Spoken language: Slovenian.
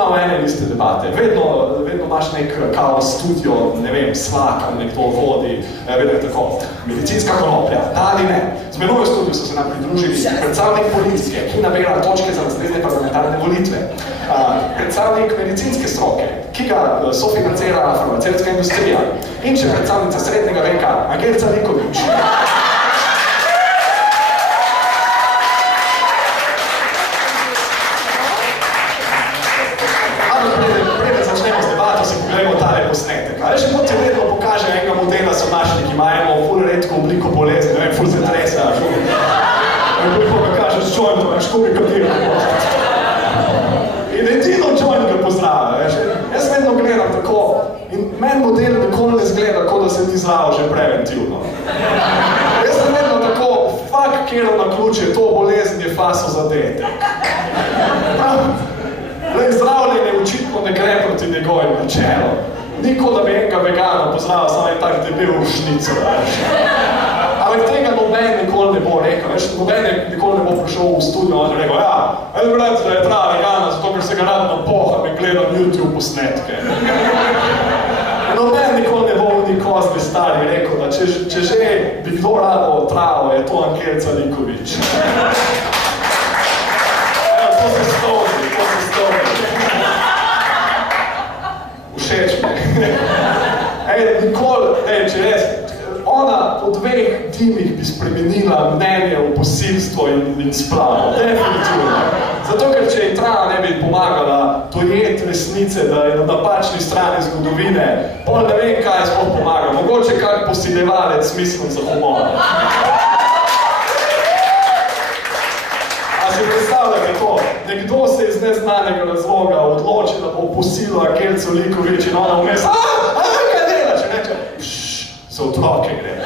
imamo ene iste debate. Vedno imaš nek kao studio, ne vem, Slaka, nekdo vodi, vedno je tako, medicinska konoplja, da ali ne. Z menoj studiu so se nam pridružili predstavnik politike, ki nabira točke za naslednje parlamentarne volitve, predstavnik medicinske stroke, ki ga sofinancira farmacevtska industrija, in še predstavnica srednjega veka, Angelca Likovič. Posnetek. Ali še pot ti vedno pokaže enega modela so našli, ki imajo ful redko obliko bolezni, ne vem, ful se trese, pa kažeš joint, ško bi katero. In edino joint ga pozdrava, veš. Jaz vedno gledam tako in meni model nikoli ne zgleda, kot da se ti zdravil že preventivno. Jaz sem vedno tako, fuck, kjero na ključe, to bolezen je faso za detek. Zdravljenje očitno ne gre proti njegovim načelom. Niko, da bi enega vegana pozdravil, samo je tak debel v šnico, veš. Ampak tega noben nikoli ne bo rekel, veš, noben nikoli ne bo prišel v studio in rekel, ja, brat, da je prava vegana, zato ker se ga rad napoham in gledam YouTube posnetke. Noben nikoli ne bo v nikozli stari rekel, da če že bi kdo rado travo, je to Angelca Likovič. To se stovi. Všeč me. Nikoli, če res, ona po 2 timih bi spremenila mnenje o posilstvo in splavo. Definitivno. Zato, ker če ji trava ne bi pomagala dojeti resnice, da je na napačni strani zgodovine, pa ne vem, kaj sploh pomaga. Mogoče kak posiljevalec smislom za humor. A si predstavljate to? Nekdo se iz neznanega razloga odloči, da bo posilil Angelco Likovič in ona vmes, kaj dela, če reče, za otroke gre.